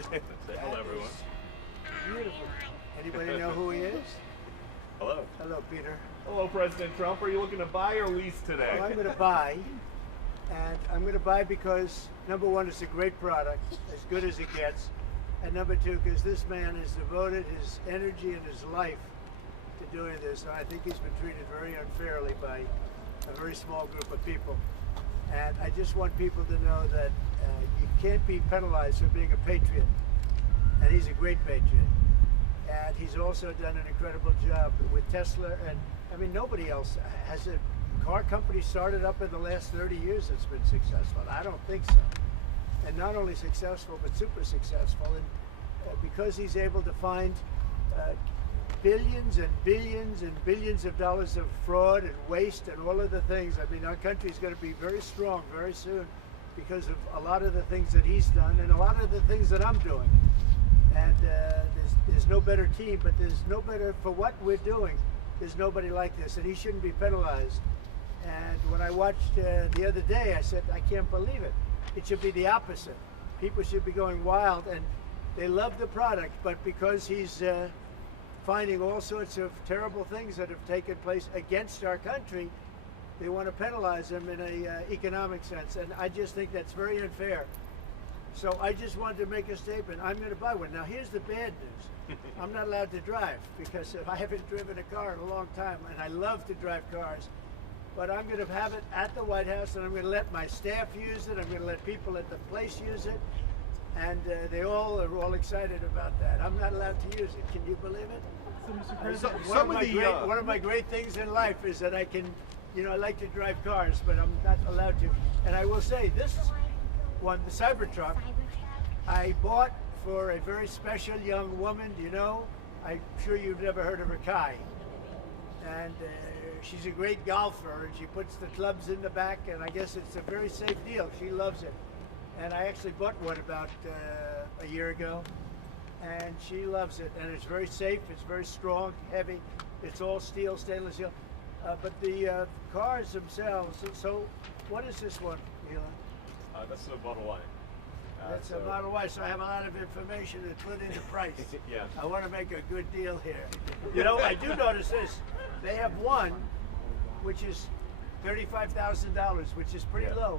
Say hello, everyone. Beautiful. Anybody know who he is? Hello. Hello, Peter. Hello, President Trump. Are you looking to buy or lease today? Well, I'm going to buy, and I'm going to buy because, number one, it's a great product, as good as it gets, and number two, because this man has devoted his energy and his life to doing this, and I think he's been treated very unfairly by a very small group of people. And I just want people to know that you can't be penalized for being a patriot, and he's a great patriot. And he's also done an incredible job with Tesla, and I mean, nobody else has a car company started up in the last 30 years that's been successful. I don't think so. And not only successful, but super successful. And because he's able to find billions and billions and billions of dollars of fraud and waste and all of the things, I mean, our country's going to be very strong very soon because of a lot of the things that he's done and a lot of the things that I'm doing. And there's no better team, but there's no better for what we're doing. There's nobody like this, and he shouldn't be penalized. And when I watched the other day, I said, I can't believe it. It should be the opposite. People should be going wild, and they love the product, but because he's finding all sorts of terrible things that have taken place against our country, they want to penalize him in an economic sense, and I just think that's very unfair. So I just wanted to make a statement. I'm going to buy one. Now here's the bad news. I'm not allowed to drive because I haven't driven a car in a long time, and I love to drive cars. But I'm going to have it at the White House, and I'm going to let my staff use it. I'm going to let people at the place use it, and they all are all excited about that. I'm not allowed to use it. Can you believe it? So, Mr. President, One of my great things in life is that I can, you know, I like to drive cars, but I'm not allowed to. And I will say this one, the Cybertruck, I bought for a very special young woman. You know, I'm sure you've never heard of her, Kai. And she's a great golfer, and she puts the clubs in the back, and I guess it's a very safe deal. She loves it. And I actually bought one about a year ago, and she loves it. And it's very safe, it's very strong, heavy. It's all steel, stainless steel. But the cars themselves, so what is this one, Elon? That's the Model Y. That's a Model Y, so I have a lot of information to put into price. Yeah. I want to make a good deal here. You know, I do notice this. They have one, which is $35,000, which is pretty low.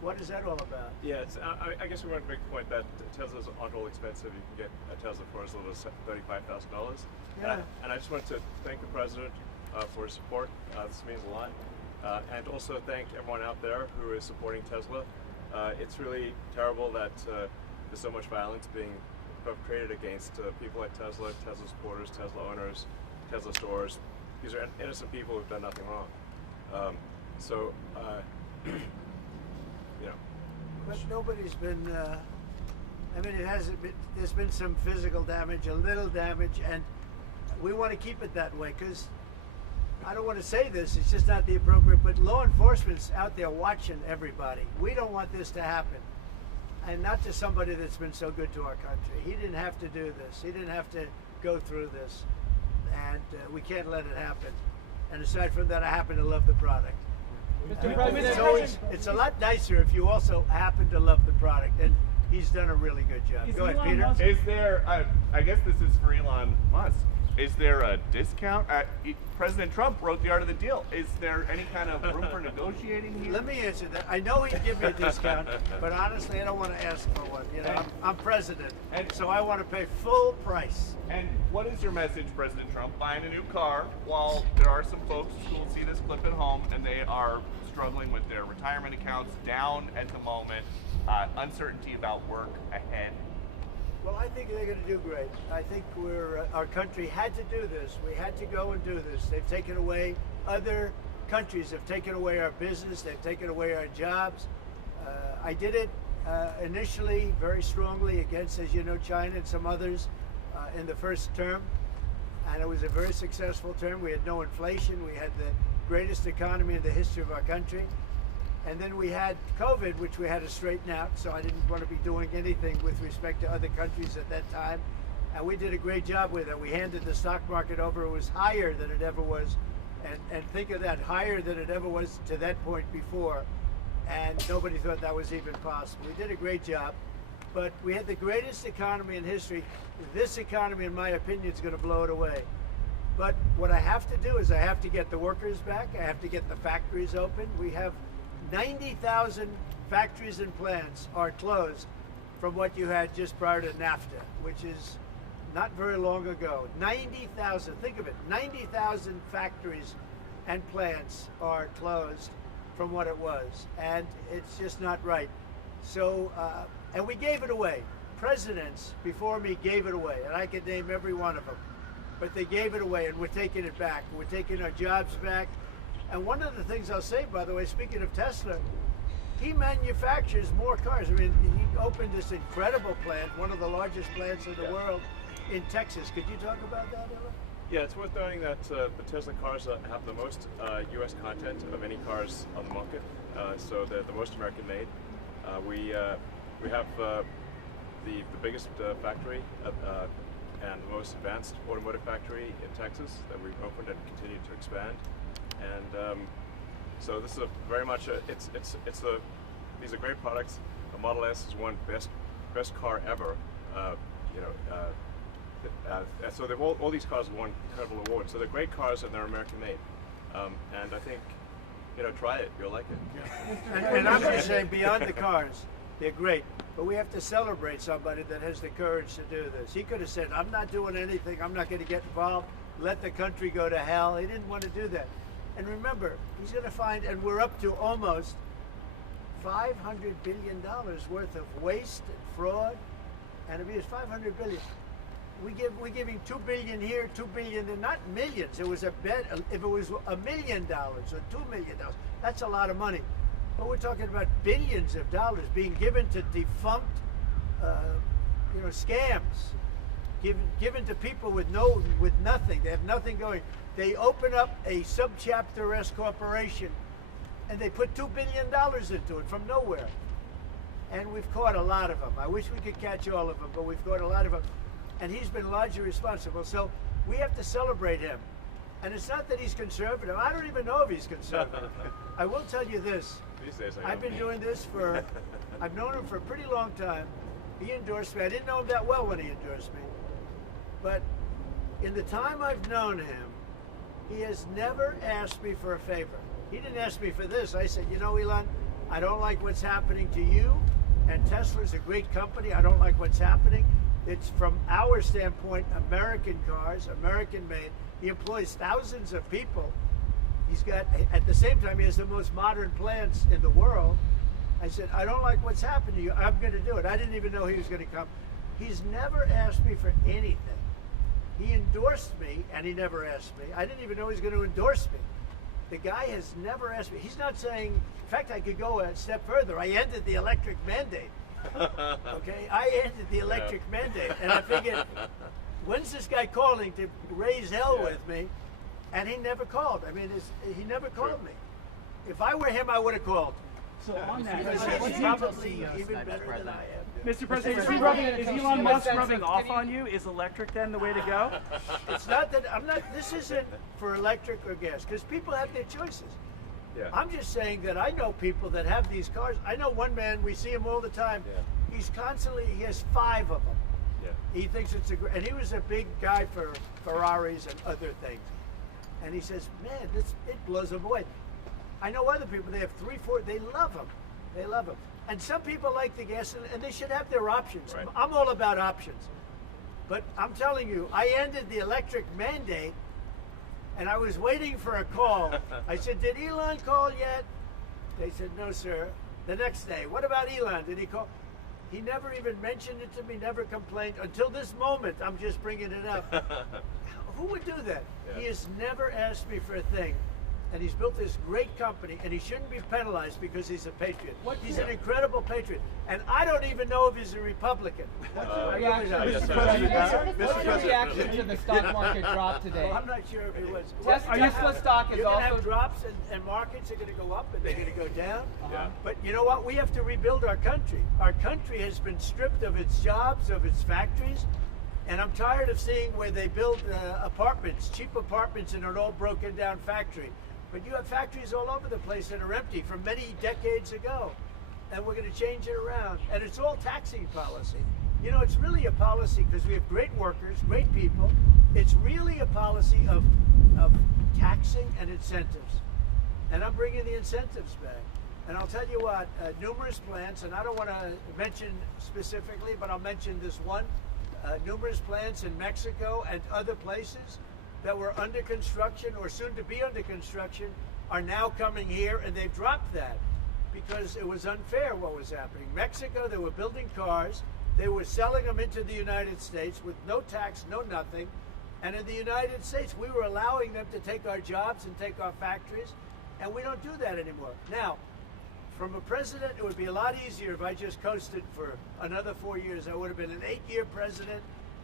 What is that all about? Yeah, it's, I guess we want to make the point that Teslas aren't all expensive. You can get a Tesla for as little as $35,000. Yeah. And I just wanted to thank the President for his support. This means a lot. And also thank everyone out there who is supporting Tesla. It's really terrible that there's so much violence being perpetrated against people like Tesla, Tesla supporters, Tesla owners, Tesla stores. These are innocent people who've done nothing wrong. You know. But nobody's been, I mean, it hasn't been, there's been some physical damage, a little damage, and we want to keep it that way because I don't want to say this, it's just not the appropriate, but law enforcement's out there watching everybody. We don't want this to happen. And not to somebody that's been so good to our country. He didn't have to do this. He didn't have to go through this. And we can't let it happen. And aside from that, I happen to love the product. Mr. President, It's a lot nicer if you also happen to love the product. And he's done a really good job. Go ahead, Peter. Is there, I guess this is for Elon Musk, is there a discount? President Trump wrote the art of the deal. Is there any kind of room for negotiating here? Let me answer that. I know he'd give me a discount, but honestly, I don't want to ask for one. You know, I'm president, and so I want to pay full price. And what is your message, President Trump, buying a new car while there are some folks who will see this clip at home and they are struggling with their retirement accounts down at the moment, uncertainty about work ahead? Well, I think they're going to do great. I think our country had to do this. We had to go and do this. They've taken away, other countries have taken away our business. They've taken away our jobs. I did it initially very strongly against, as you know, China and some others in the first term. And it was a very successful term. We had no inflation. We had the greatest economy in the history of our country. And then we had COVID, which we had to straighten out, so I didn't want to be doing anything with respect to other countries at that time. And we did a great job with it. We handed the stock market over. It was higher than it ever was. And think of that, higher than it ever was to that point before. And nobody thought that was even possible. We did a great job. but we had the greatest economy in history. This economy, in my opinion, is going to blow it away. But what I have to do is I have to get the workers back. I have to get the factories open. We have 90,000 factories and plants are closed from what you had just prior to NAFTA, which is not very long ago. 90,000, think of it, 90,000 factories and plants are closed from what it was, and it's just not right. So, and we gave it away. Presidents before me gave it away, and I could name every one of them. But they gave it away, and we're taking it back. We're taking our jobs back. And one of the things I'll say, by the way, speaking of Tesla, he manufactures more cars. I mean, he opened this incredible plant, one of the largest plants in the world, in Texas. Could you talk about that, Ella? Yeah, it's worth noting that the Tesla cars have the most U.S. content of any cars on the market, so they're the most American made. We have the biggest factory and the most advanced automotive factory in Texas that we've opened and continue to expand. And so this is very much these are great products. The Model S is one best car ever. So they've all these cars have won incredible awards. So they're great cars and they're American made. And I think, try it, you'll like it. Yeah. And I'm just saying, beyond the cars, they're great. But we have to celebrate somebody that has the courage to do this. He could have said, I'm not doing anything, I'm not going to get involved, let the country go to hell. He didn't want to do that. And remember, he's going to find, and we're up to almost $500 billion worth of waste and fraud. And if it was $500 billion, we're giving $2 billion here, $2 billion there, not millions. It was a bet. If it was $1 million or $2 million, that's a lot of money. But we're talking about billions of dollars being given to defunct, scams, given to people with nothing. They have nothing going. They open up a subchapter S corporation, and they put $2 billion into it from nowhere. And we've caught a lot of them. I wish we could catch all of them, but we've caught a lot of them. And he's been largely responsible. So we have to celebrate him. And it's not that he's conservative. I don't even know if he's conservative. I will tell you this. These days I've been doing this I've known him for a pretty long time. He endorsed me. I didn't know him that well when he endorsed me. But in the time I've known him, he has never asked me for a favor. He didn't ask me for this. I said, Elon, I don't like what's happening to you. And Tesla's a great company. I don't like what's happening. It's, from our standpoint, American cars, American made. He employs thousands of people. He's got, at the same time, he has the most modern plants in the world. I said, I don't like what's happened to you. I'm going to do it. I didn't even know he was going to come. He's never asked me for anything. He endorsed me, and he never asked me. I didn't even know he was going to endorse me. The guy has never asked me. He's not saying, in fact, I could go a step further. I ended the electric mandate. Okay, I ended the electric mandate, and I figured, when's this guy calling to raise hell with me? And he never called. I mean, he never called me. If I were him, I would have called. So on that, Because he's probably even better than I am. Mr. President, is Elon Musk rubbing off on you? Is electric then the way to go? It's not that this isn't for electric or gas, because people have their choices. Yeah. I'm just saying that I know people that have these cars. I know one man, we see him all the time. Yeah. He has 5 of them. Yeah. He thinks it's and he was a big guy for Ferraris and other things. And he says, man, it blows him away. I know other people, they have 3, 4, they love them. They love them. And some people like the gas, and they should have their options. Right. I'm all about options. But I'm telling you, I ended the electric mandate, and I was waiting for a call. I said, did Elon call yet? They said, no, sir. The next day, what about Elon? Did he call? He never even mentioned it to me, never complained. Until this moment, I'm just bringing it up. Who would do that? Yeah. He has never asked me for a thing. And he's built this great company, and he shouldn't be penalized because he's a patriot. He's an incredible patriot. And I don't even know if he's a Republican. What's your reaction to the stock market drop today? Well, I'm not sure if he was. Tesla stock is You're going to also have drops, and markets are going to go up, and they're going to go down. Yeah. But you know what? We have to rebuild our country. Our country has been stripped of its jobs, of its factories. And I'm tired of seeing where they build apartments, cheap apartments in an all broken down factory. But you have factories all over the place that are empty from many decades ago. and we're going to change it around. And it's all taxing policy. You know, it's really a policy because we have great workers, great people. It's really a policy of taxing and incentives. And I'm bringing the incentives back. And I'll tell you what, numerous plants, and I don't want to mention specifically, but I'll mention this one, numerous plants in Mexico and other places that were under construction or soon to be under construction are now coming here, and they've dropped that because it was unfair what was happening. Mexico, they were building cars, they were selling them into the United States with no tax, no nothing, and in the United States, we were allowing them to take our jobs and take our factories, and we don't do that anymore. Now, from a president, it would be a lot easier if I just coasted for another 4 years. I would have been an 8-year president.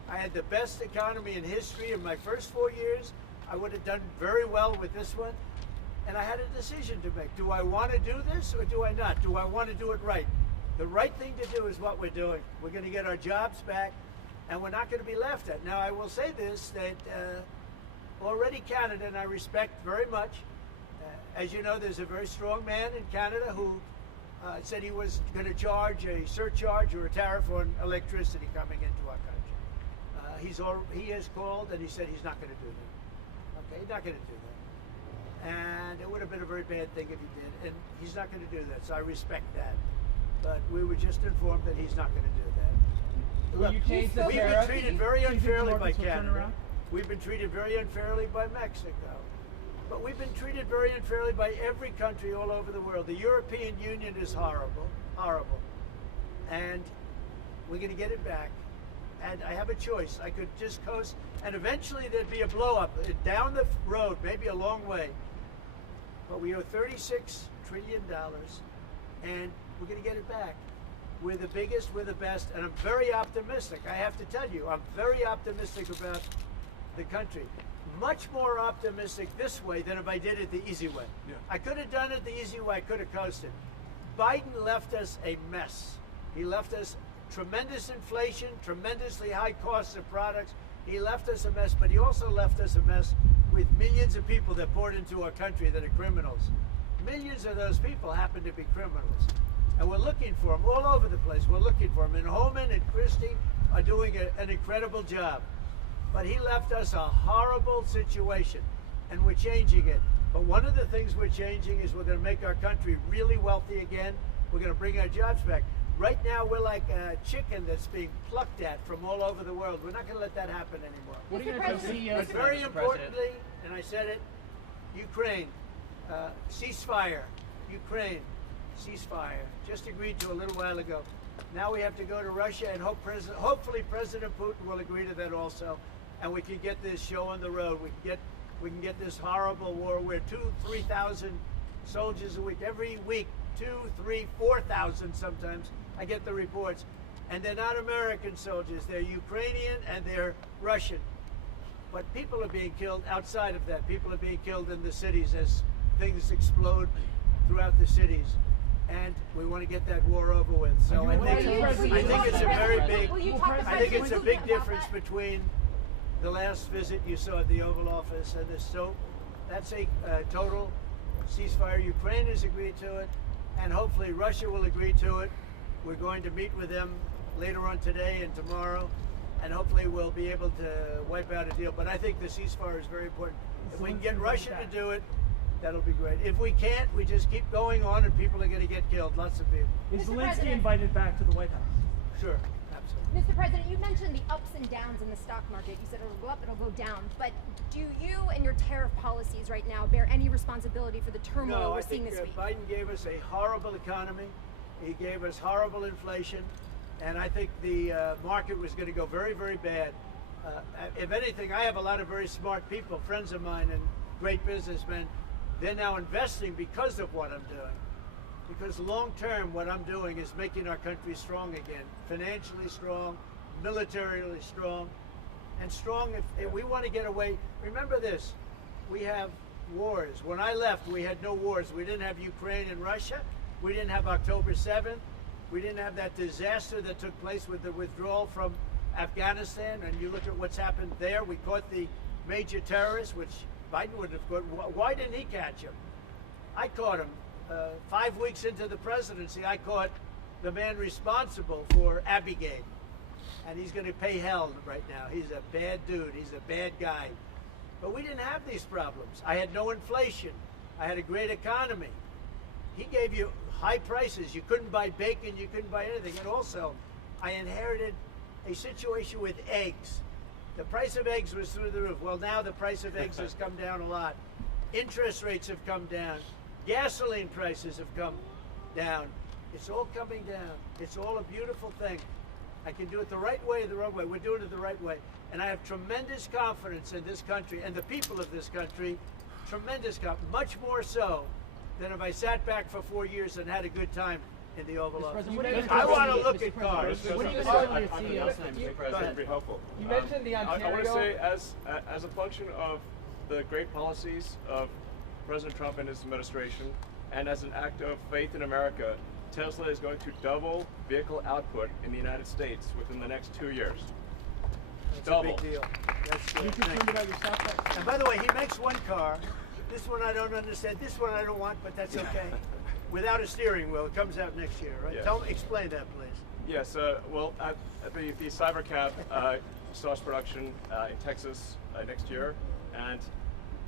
I had the best economy in history in my first 4 years. I would have done very well with this one. And I had a decision to make. Do I want to do this or do I not? Do I want to do it right? The right thing to do is what we're doing. We're going to get our jobs back, and we're not going to be laughed at. Now, I will say this, that already Canada, and I respect very much, as you know, there's a very strong man in Canada who said he was going to charge a surcharge or a tariff on electricity coming into our country. He has called and he said he's not going to do that. Okay, he's not going to do that. And it would have been a very bad thing if he did, and he's not going to do that, so I respect that. But we were just informed that he's not going to do that. Will you change the We've been tariff? treated very Do you think the unfairly by markets will turn Canada. around? We've been treated very unfairly by Mexico. But we've been treated very unfairly by every country all over the world. The European Union is horrible, horrible. And we're going to get it back. And I have a choice. I could just coast, and eventually there'd be a blow-up down the road, maybe a long way. But we owe $36 trillion, and we're going to get it back. We're the biggest, we're the best, and I'm very optimistic. I have to tell you, I'm very optimistic about the country. Much more optimistic this way than if I did it the easy way. Yeah. I could have done it the easy way, I could have coasted. Biden left us a mess. He left us tremendous inflation, tremendously high costs of products. He left us a mess, but he also left us a mess with millions of people that poured into our country that are criminals. Millions of those people happen to be criminals. And we're looking for them all over the place. We're looking for them. And Holman and Christie are doing an incredible job. But he left us a horrible situation, and we're changing it. But one of the things we're changing is we're going to make our country really wealthy again. We're going to bring our jobs back. Right now, we're like a chicken that's being plucked at from all over the world. We're not going to let that happen anymore. What are you Mr. going to tell President, CEOs But today, very Mr. President? importantly, and I said it, Ukraine, ceasefire, Ukraine, ceasefire, just agreed to a little while ago. Now we have to go to Russia, and hopefully President Putin will agree to that also, and we can get this show on the road. We can get this horrible war where 2,000-3,000 soldiers a week, every week, 2,000, 3,000, 4,000 sometimes. I get the reports, and they're not American soldiers. They're Ukrainian and they're Russian. But people are being killed outside of that. People are being killed in the cities as things explode throughout the cities. And we want to get that war over with. So I think it's a very big, I think it's a big difference between the last visit you saw at the Oval Office and this. So that's a total ceasefire. Ukraine has agreed to it, and hopefully Russia will agree to it. We're going to meet with them later on today and tomorrow, and hopefully we'll be able to wipe out a deal. But I think the ceasefire is very important. If we can get Russia to do it, that'll be great. If we can't, we just keep going on, and people are going to get killed. Lots of people. Is Mr. Zelensky President. invited back to the White House? Sure, absolutely. Mr. President, you mentioned the ups and downs in the stock market. You said it'll go up, it'll go down. But do you and your tariff policies right now bear any responsibility for the turmoil No, we're I seeing think this week? Biden gave us a horrible economy. He gave us horrible inflation, and I think the market was going to go very, very bad. If anything, I have a lot of very smart people, friends of mine, and great businessmen. They're now investing because of what I'm doing. Because long term, what I'm doing is making our country strong again, financially strong, militarily strong, and strong if we want to get away. Remember this, we have wars. When I left, we had no wars. We didn't have Ukraine and Russia. We didn't have October 7th. We didn't have that disaster that took place with the withdrawal from Afghanistan. And you look at what's happened there. We caught the major terrorist, which Biden would have caught. Why didn't he catch him? I caught him. 5 weeks into the presidency, I caught the man responsible for Abigail. And he's going to pay hell right now. He's a bad dude. He's a bad guy. But we didn't have these problems. I had no inflation. I had a great economy. He gave you high prices. You couldn't buy bacon. You couldn't buy anything. And also, I inherited a situation with eggs. The price of eggs was through the roof. Well, now the price of eggs has come down a lot. Interest rates have come down. Gasoline prices have come down. It's all coming down. It's all a beautiful thing. I can do it the right way or the wrong way. We're doing it the right way. And I have tremendous confidence in this country and the people of this country. Tremendous confidence. Much more so than if I sat back for 4 years and had a good time in the Oval Office. I want to look at cars. What are you going to do with CEO time? President, be helpful. You mentioned the Ontario. I want to say, as a function of the great policies of President Trump and his administration, and as an act of faith in America, Tesla is going to double vehicle output in the United States within the next 2 years. That's Double. a big deal. That's Are you concerned about your stock price? And by the way, he makes one car. This one I don't understand. This one I don't want, but that's okay. Without a steering wheel, it comes out next year, right? Yes. Explain that, please. Yes, well, the Cybercab starts production in Texas next year, and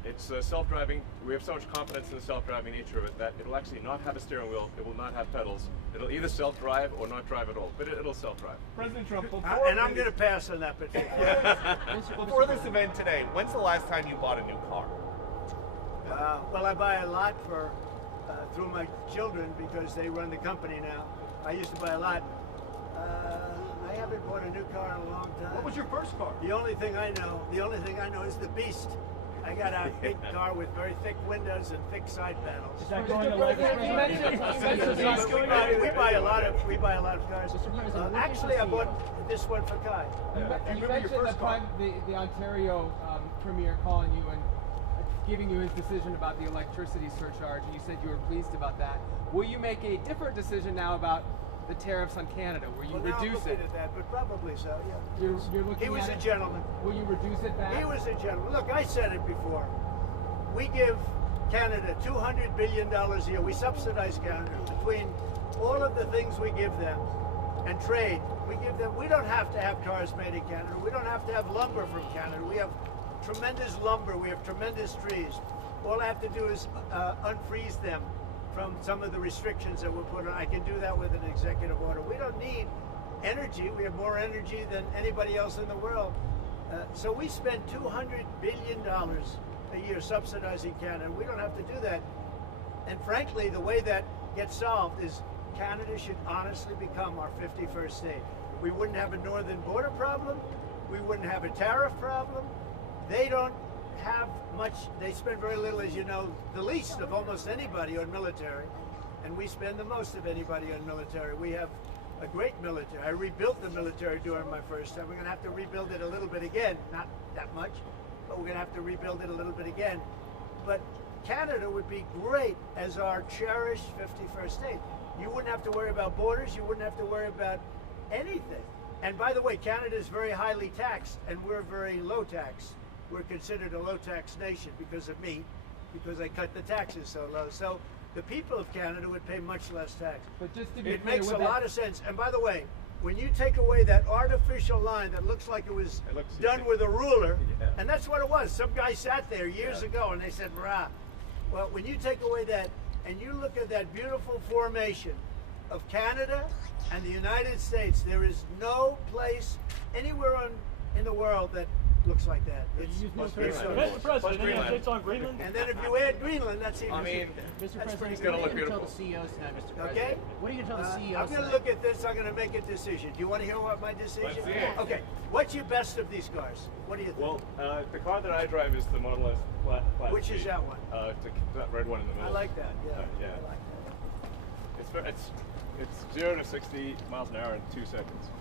it's self-driving. We have so much confidence in the self-driving nature of it that it'll actually not have a steering wheel. It will not have pedals. It'll either self-drive or not drive at all, but it'll self-drive. President Trump, And I'm going to pass on that particular. before this event today, when's the last time you bought a new car? Well, I buy a lot for through my children because they run the company now. I used to buy a lot. I haven't bought a new car in a long time. What was your first car? The only thing I know is the Beast. I got a big car with very thick windows and thick side panels. Is that going to You mentioned We buy a lot of cars. Actually, I bought this one for Kai. you mentioned the Ontario premier calling you and giving you his decision about the electricity surcharge, and you said you were pleased about that. Will you make a different decision now about the tariffs on Canada? Will you reduce it? At that, but probably so. Yeah. You're looking He was at a it. gentleman. Will you reduce it back? He was a gentleman. Look, I said it before. We give Canada $200 billion a year. We subsidize Canada between all of the things we give them and trade. We give them. We don't have to have cars made in Canada. We don't have to have lumber from Canada. We have tremendous lumber. We have tremendous trees. All I have to do is unfreeze them from some of the restrictions that were put on. I can do that with an executive order. We don't need energy. We have more energy than anybody else in the world. So we spend $200 billion a year subsidizing Canada. We don't have to do that. And frankly, the way that gets solved is Canada should honestly become our 51st state. We wouldn't have a northern border problem. We wouldn't have a tariff problem. They don't have much, they spend very little, as you know, the least of almost anybody on military, and we spend the most of anybody on military. We have a great military. I rebuilt the military during my first time. We're going to have to rebuild it a little bit again, not that much, but we're going to have to rebuild it a little bit again. But Canada would be great as our cherished 51st state. You wouldn't have to worry about borders. You wouldn't have to worry about anything. And by the way, Canada is very highly taxed, and we're very low tax. We're considered a low tax nation because of me, because I cut the taxes so low. So the people of Canada would pay much less tax. But just to be It clear, makes a with lot of sense. And by the way, when you take away that artificial line that looks like it was done with a ruler, and that's what it was. Some guy sat there years ago and they said, "Rah." Well, when you take away that and you look at that beautiful formation of Canada and the United States, there is no place anywhere in the world that looks like that. It's Mr. Greenland. President, any updates on Greenland? and then if you add Greenland, that's even. I mean, that's Mr. President, pretty It's going to look what are you beautiful. going to tell the CEOs tonight, Mr. Okay. President? What are you going to tell the CEOs I'm going to tonight? look at this. I'm going to make a decision. Do you want to hear what my decision? Let's see it. Okay. What's your best of these cars? What do you think? Well, the car that I drive is the Model S flat Which is seat. that one? That red one in the middle. I like that. Yeah. Yeah. I like that. It's 0 to 60 miles an hour in 2 seconds.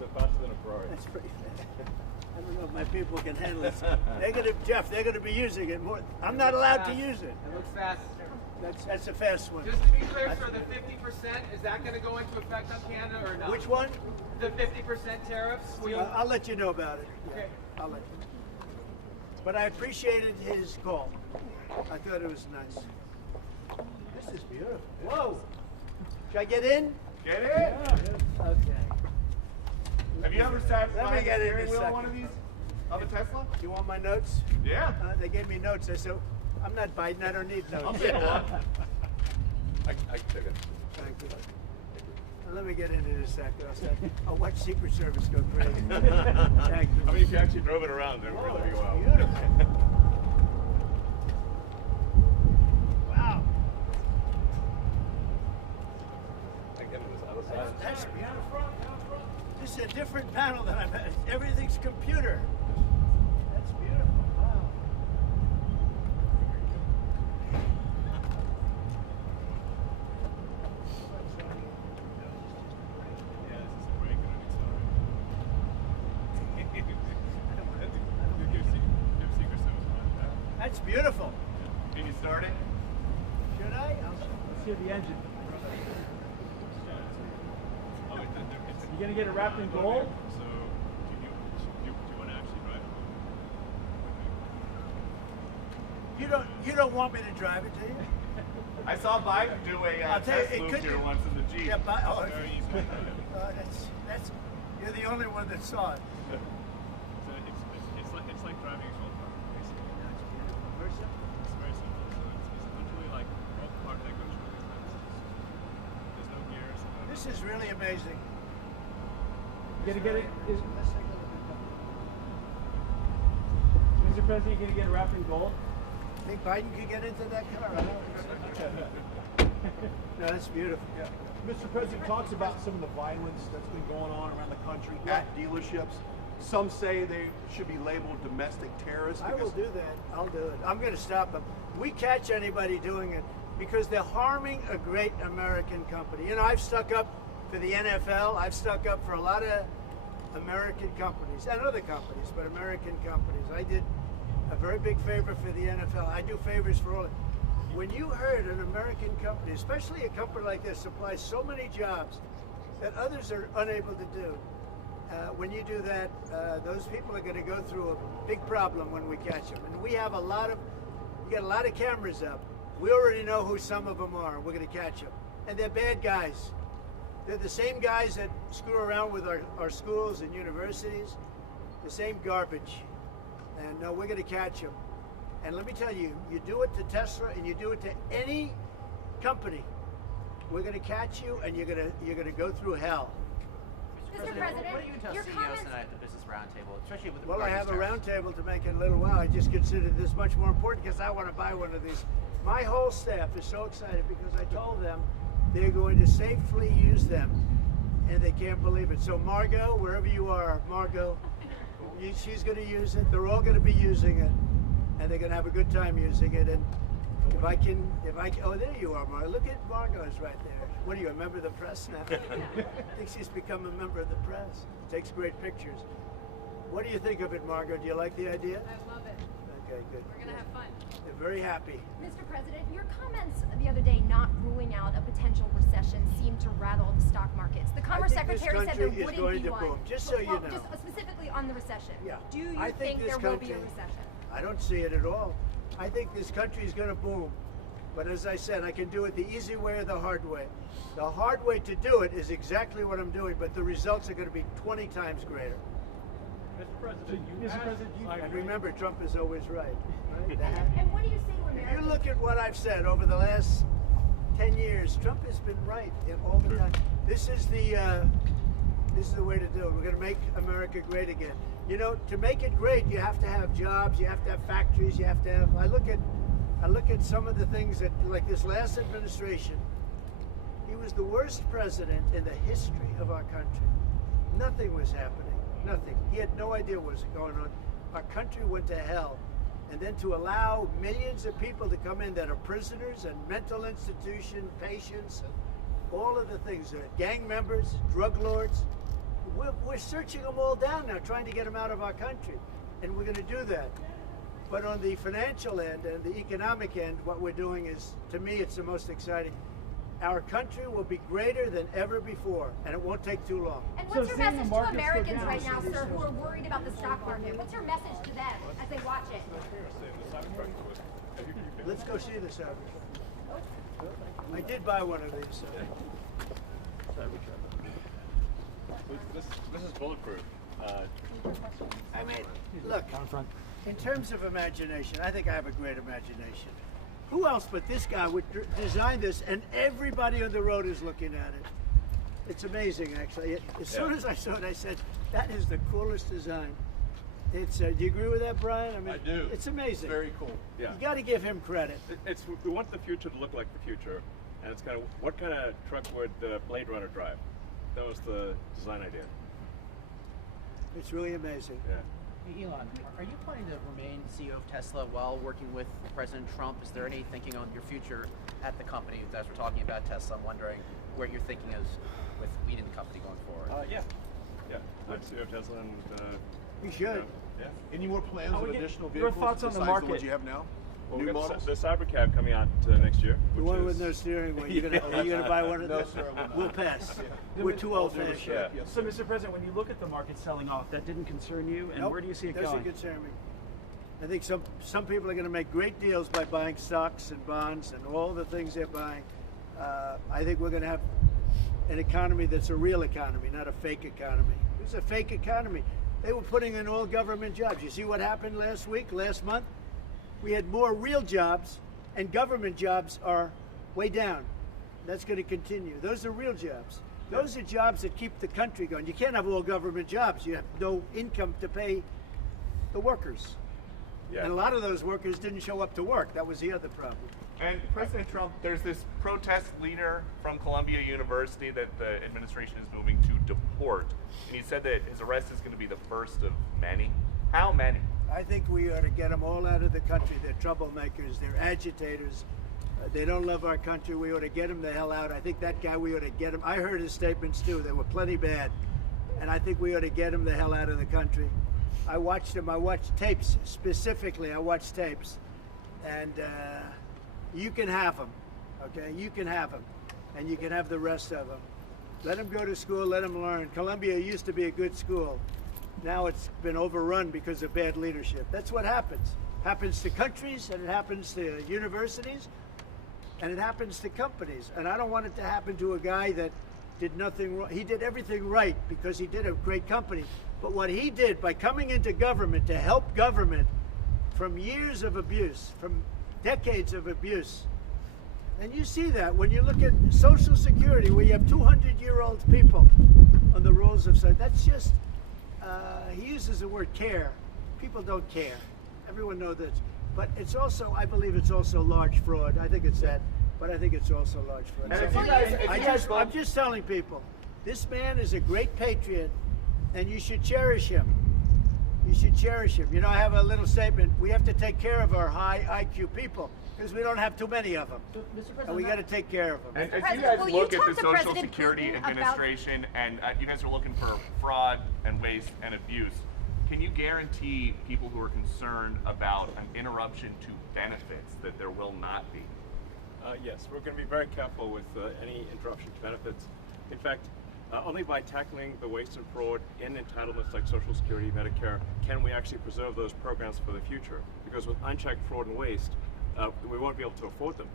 It's faster than a Ferrari. That's pretty fast. I don't know if my people can handle this. They're gonna be using it more. I'm not allowed to use it. It looks fast. That's a fast one. Just to be clear, sir, the 50%, is that going to go into effect on Canada or not? Which one? The 50% tariffs? Will you... I'll let you know about it. Yeah, Okay. I'll let you know. But I appreciated his call. I thought it was nice. This is beautiful. Whoa! Should I get in? Get in. Okay. Have you ever sat Let me behind the get in steering a wheel of second. one of these? Of a Tesla? You want my notes? Yeah. They gave me notes. I said, I'm not Biden. I don't need notes. I'll take one. I can take it. Thank you. Well, let me get into this second. I'll watch Secret Service go crazy. Thank you. I mean, if you actually drove it around, it would Whoa, really be it's wow. beautiful. Wow. I get it this other side. That's beautiful. This is a different panel than I've had. Everything's computer. That's beautiful. Wow. Yeah, this is a break and an accelerator. Give Secret Service one. That's beautiful. Can you start it? Should I? Let's hear the engine. Oh, You gonna get it wrapped in gold? So, do you want to actually drive it? You don't want me to drive it, do you? I saw Biden do a I'll tell you, test it loop could here be- once in the Jeep. Yeah, but Very easy. that's you're the only one that saw it. So it's like driving a golf cart, basically. That's beautiful. Very simple. It's very simple. So it's literally like all the part that goes through these things. There's no gears. This is really amazing. You gonna get it? Let's take a look at that. Mr. President, you gonna get it wrapped in gold? Think Biden could get into that car? I don't think so. No, that's beautiful. Yeah. Mr. President talks about some of the violence that's been going on around the country at dealerships. Some say they should be labeled domestic terrorists. I will do that. I'll do it. I'm going to stop them. We catch anybody doing it because they're harming a great American company. You know, I've stuck up for the NFL. I've stuck up for a lot of American companies and other companies, but American companies. I did a very big favor for the NFL. I do favors for all. When you heard an American company, especially a company like this, supplies so many jobs that others are unable to do, when you do that, those people are going to go through a big problem when we catch them. And we have we got a lot of cameras up. We already know who some of them are. We're going to catch them. And they're bad guys. They're the same guys that screw around with our schools and universities, the same garbage. And we're going to catch them. And let me tell you, you do it to Tesla and you do it to any company, we're going to catch you and you're going to go through hell. Mr. President, what do you tell your CEOs comments. tonight at the Business Roundtable, especially with Well, I regard have to a tariffs? round table to make in a little while. I just considered this much more important because I want to buy one of these. My whole staff is so excited because I told them they're going to safely use them, and they can't believe it. So Margot, wherever you are, Margot, she's going to use it. They're all going to be using it, and they're going to have a good time using it. And oh, there you are, Margot. Look at Margot's right there. What are you, a member of the press now? I think she's become a member of the press. Takes great pictures. What do you think of it, Margot? Do you like the idea? I love it. Okay, good. We're gonna have fun. They're very happy. Mr. President, your comments the other day not ruling out a potential recession seemed to rattle the stock markets. The Commerce I think this Secretary said there country is wouldn't going be to one. boom, just so you Well, know. Just specifically on the recession. Yeah. Do you I think this there will be a country- recession? I don't see it at all. I think this country is going to boom. But as I said, I can do it the easy way or the hard way. The hard way to do it is exactly what I'm doing, but the results are going to be 20 times greater. Mr. President, And remember, Trump is always right. And what do you say to If Americans? you look at what I've said over the last 10 years, Trump has been right all the time. This is the way to do it. We're going to make America great again. You know, to make it great, you have to have jobs, you have to have factories, you have to have. I look at some of the things that, like this last administration, he was the worst president in the history of our country. Nothing was happening. Nothing. He had no idea what was going on. Our country went to hell. And then to allow millions of people to come in that are prisoners and mental institution patients, all of the things, gang members, drug lords, we're searching them all down now, trying to get them out of our country. And we're going to do that. But on the financial end and the economic end, what we're doing is, to me, it's the most exciting. Our country will be greater than ever before, and it won't take too long. And what's your seeing the message to markets go Americans down, right now, sir, who are worried about the stock market? What's your message to them as they watch it? Let's go see the Cybertruck. I did buy one of these. So. This is bulletproof. I mean, look, in terms of imagination, I think I have a great imagination. Who else but this guy would design this, and everybody on the road is looking at it? It's amazing, actually. As soon as I saw it, I said, that is the coolest design. It's. Do you agree with that, Brian? I mean, I do. It's amazing. Very cool. Yeah. You got to give him credit. We want the future to look like the future, and it's kind of what kind of truck would Blade Runner drive? That was the design idea. It's really amazing. Yeah. Hey, Elon, are you planning to remain CEO of Tesla while working with President Trump? Is there any thinking on your future at the company? As we're talking about Tesla, I'm wondering where your thinking is with leading the company going forward. Yeah. I'm CEO of Tesla, and You should. yeah. Any more plans of additional your vehicles thoughts on the besides market? the ones you have now? Well, New we got models? the Cybercab coming out next year. The which one is, with no steering wheel. Are you gonna buy one of No, those? sir, I will not. We'll pass. We're too old fashioned. Yeah. Yes, So, Mr. President, when you look at the market selling off, that didn't concern you, and Nope, where do you see it doesn't going? concern me. I think some people are going to make great deals by buying stocks and bonds and all the things they're buying. I think we're going to have an economy that's a real economy, not a fake economy. It's a fake economy. They were putting in all government jobs. You see what happened last month? We had more real jobs, and government jobs are way down. That's going to continue. Those are real jobs. Those are jobs that keep the country going. You can't have all government jobs. You have no income to pay the workers. Yeah. And a lot of those workers didn't show up to work. That was the other problem. And President Trump, there's this protest leader from Columbia University that the administration is moving to deport. And he said that his arrest is going to be the first of many. How many? I think we ought to get them all out of the country. They're troublemakers. They're agitators. They don't love our country. We ought to get them the hell out. I think that guy, we ought to get him. I heard his statements too. They were plenty bad. And I think we ought to get him the hell out of the country. I watched him. I watched tapes specifically. I watched tapes. And you can have them, okay? You can have them. And you can have the rest of them. Let them go to school. Let them learn. Columbia used to be a good school. Now it's been overrun because of bad leadership. That's what happens. Happens to countries, and it happens to universities, and it happens to companies. And I don't want it to happen to a guy that did nothing wrong. He did everything right because he did a great company. But what he did by coming into government to help government from years of abuse, from decades of abuse, and you see that when you look at Social Security, where you have 200-year-old people on the rolls of society. That's just, he uses the word care. People don't care. Everyone knows that. But it's also, I believe it's also large fraud. I think it's that, but I think it's also large fraud. And So I'm just telling people, this man is a great patriot, and you should cherish him. You should cherish him. You know, I have a little statement. We have to take care of our high IQ people because we don't have too many of them. And we got to take care of them. And as you President, guys will look you at talk the to Social President Security Putin about- Administration and you guys are looking for fraud and waste and abuse, can you guarantee people who are concerned about an interruption to benefits that there will not be? Yes, we're going to be very careful with any interruption to benefits. In fact, only by tackling the waste and fraud in entitlements like Social Security, Medicare, can we actually preserve those programs for the future. Because with unchecked fraud and waste, we won't be able to afford them.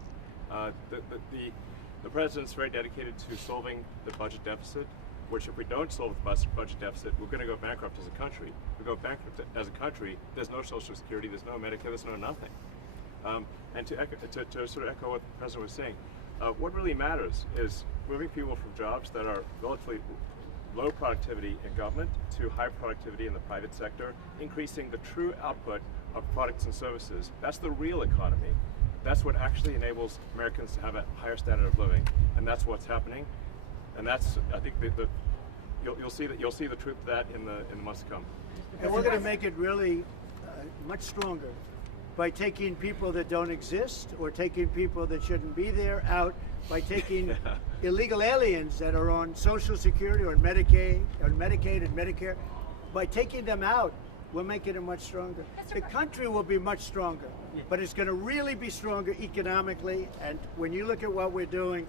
The president's very dedicated to solving the budget deficit, which if we don't solve the budget deficit, we're going to go bankrupt as a country. If we go bankrupt as a country, there's no Social Security, there's no Medicare, there's no nothing. And to sort of echo what the president was saying, what really matters is moving people from jobs that are relatively low productivity in government to high productivity in the private sector, increasing the true output of products and services. That's the real economy. That's what actually enables Americans to have a higher standard of living, and that's what's happening. And that's, I think, you'll see the truth of that in the months to come. And we're going to make it really much stronger by taking people that don't exist or taking people that shouldn't be there out, by taking illegal aliens that are on Social Security or Medicaid and Medicare. By taking them out, we're making it much stronger. The country will be much stronger, but it's going to really be stronger economically. And when you look at what we're doing,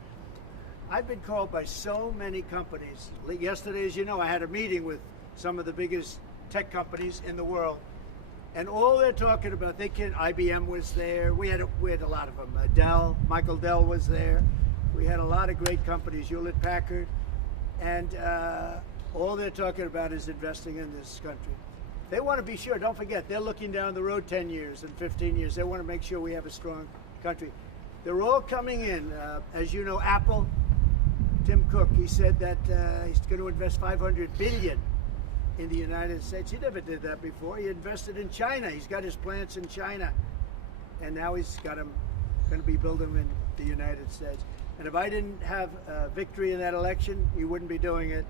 I've been called by so many companies. Yesterday, as you know, I had a meeting with some of the biggest tech companies in the world. And all they're talking about, IBM was there. We had a lot of them. Michael Dell was there. We had a lot of great companies, Hewlett Packard, and all they're talking about is investing in this country. They want to be sure. Don't forget, they're looking down the road 10 years and 15 years. They want to make sure we have a strong country. They're all coming in. As you know, Apple, Tim Cook, he said that he's going to invest $500 billion in the United States. He never did that before. He invested in China. He's got his plants in China, and now he's got them going to be building in the United States. And if I didn't have victory in that election, he wouldn't be doing it.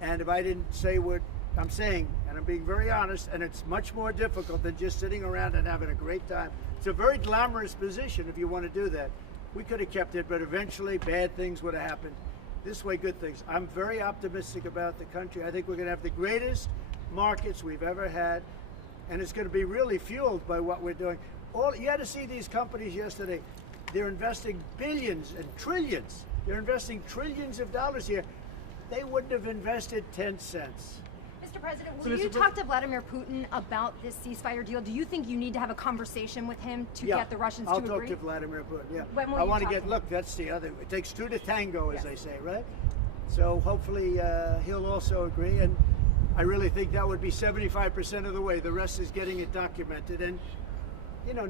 And if I didn't say what I'm saying, and I'm being very honest, and it's much more difficult than just sitting around and having a great time. It's a very glamorous position if you want to do that. We could have kept it, but eventually bad things would have happened. This way, good things. I'm very optimistic about the country. I think we're going to have the greatest markets we've ever had, and it's going to be really fueled by what we're doing. You had to see these companies yesterday. They're investing billions and trillions. They're investing trillions of dollars here. They wouldn't have invested 10 cents. Mr. President, will you talk to Vladimir Putin about this ceasefire deal? Do you think you need to have a conversation with him to get the Russians to agree? I'll talk to Vladimir Putin, yeah. When will I you want to talk get, to him? look, that's the other, it takes two to tango, as they say, right? So hopefully he'll also agree, and I really think that would be 75% of the way. The rest is getting it documented and,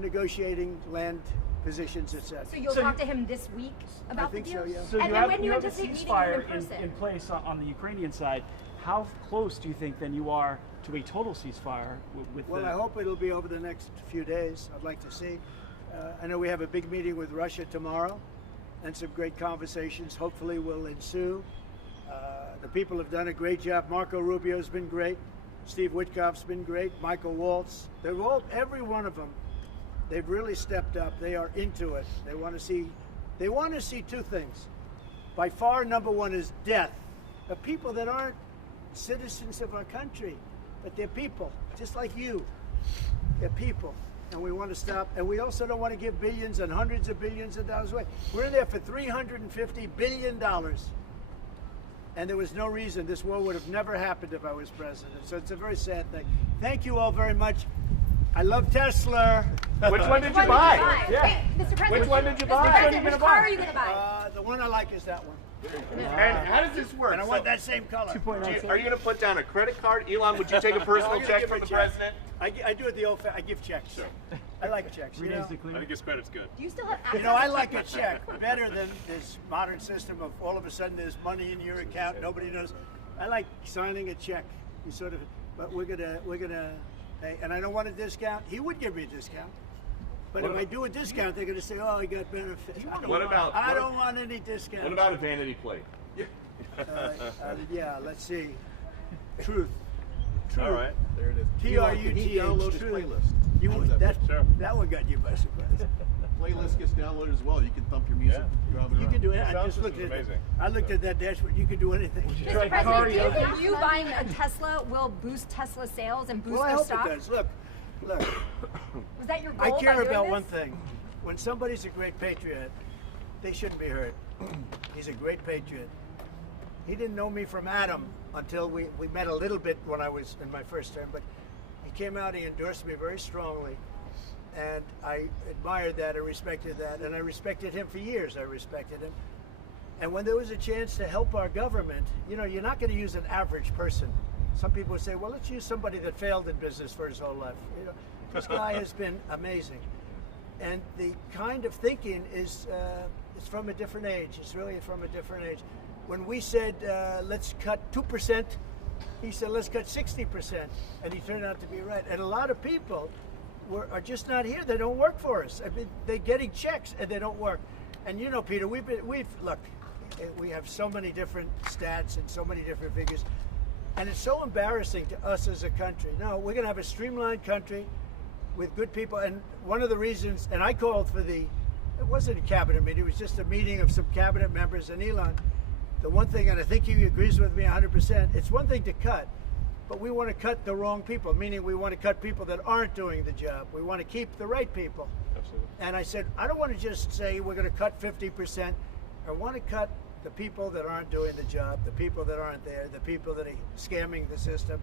negotiating land positions, etc. So you'll talk to him this week about the deal? I think so, yeah. So And you then have, when you you have a anticipate meeting ceasefire him in person? in place on the Ukrainian side. How close do you think then you are to a total ceasefire with Well, I hope it'll be over the next few days. I'd like to see. I know we have a big meeting with Russia tomorrow, and some great conversations hopefully will ensue. The people have done a great job. Marco Rubio's been great. Steve Witkoff's been great. Michael Waltz. Every one of them, they've really stepped up. They are into it. They want to see two things. By far, number one is death of people that aren't citizens of our country, but they're people, just like you. They're people, and we want to stop. And we also don't want to give billions and hundreds of billions of dollars away. We're in there for $350 billion, and there was no reason this war would have never happened if I was president. So it's a very sad thing. Thank you all very much. I love Tesla. Which one did you buy? Yeah. Wait, Mr. President, Which one did you Mr. buy? President, which car are you going to buy? The one I like is that one. And how does this work? And I want that same color. Are you going to put down a credit card? Elon, would you take a personal check from the president? I do it the old I give checks. Sure. I like checks. I think his credit's good. Do you still have access I to like a check better than this modern system of all of a sudden there's money in your account, nobody knows. I like signing a check. You sort of, but we're gonna, and I don't want a discount. He would give me a discount. But if I do a discount, they're going to say, "Oh, he got benefits." I don't want any discount. What about a vanity plate? Yeah, let's see. Truth. All right, there it is. He downloaded his Truth. playlist. That one got you by surprise. Playlist gets downloaded as well. You can thump your music. You can do it. I Sound just looked system's at it. amazing. I looked at that dashboard. You can do anything. Mr. President, do you think you buying a Tesla will boost Tesla sales and boost Well, I their hope stock? it does. Look. Was that your goal I by care doing about this? one thing. When somebody's a great patriot, they shouldn't be hurt. He's a great patriot. He didn't know me from Adam until we met a little bit when I was in my first term, but he came out, he endorsed me very strongly, and I admired that, I respected that, and I respected him for years. I respected him. And when there was a chance to help our government, you're not going to use an average person. Some people would say, well, let's use somebody that failed in business for his whole life. This guy has been amazing. And the kind of thinking is it's from a different age. It's really from a different age. When we said, let's cut 2%, he said, let's cut 60%. And he turned out to be right. And a lot of people are just not here. They don't work for us. I mean, they're getting checks and they don't work. And Peter, look, we have so many different stats and so many different figures. And it's so embarrassing to us as a country. No, we're going to have a streamlined country with good people. And one of the reasons, and I called for it wasn't a cabinet meeting, it was just a meeting of some cabinet members and Elon. The one thing, and I think he agrees with me 100%, it's one thing to cut, but we want to cut the wrong people, meaning we want to cut people that aren't doing the job. We want to keep the right people. Absolutely. And I said, I don't want to just say we're going to cut 50%. I want to cut the people that aren't doing the job, the people that aren't there, the people that are scamming the system.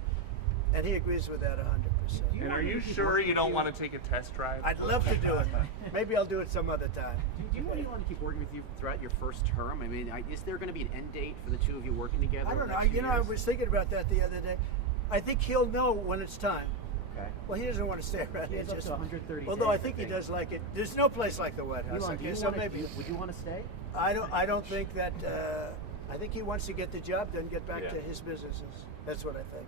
And he agrees with that 100%. And are you sure you don't want to take a test drive? I'd love to do it. Maybe I'll do it some other time. Do you want Elon to keep working with you throughout your first term? I mean, is there going to be an end date for the two of you working together? I don't over the know. next few I years? was thinking about that the other day. I think he'll know when it's time. Okay. Well, he doesn't want to stay around He here has up just. to 130 Although I days, think I he think. does like it. There's no place like the White House. Elon, do Okay, you so want maybe would you want to stay? I don't think that. I think he wants to get the job done, get back to his businesses. That's what I think.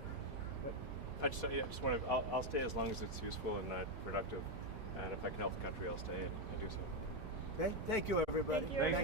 I just want to. I'll stay as long as it's useful and productive, and if I can help the country, I'll stay and do so. Okay. Thank you, everybody. Thank you. Thanks,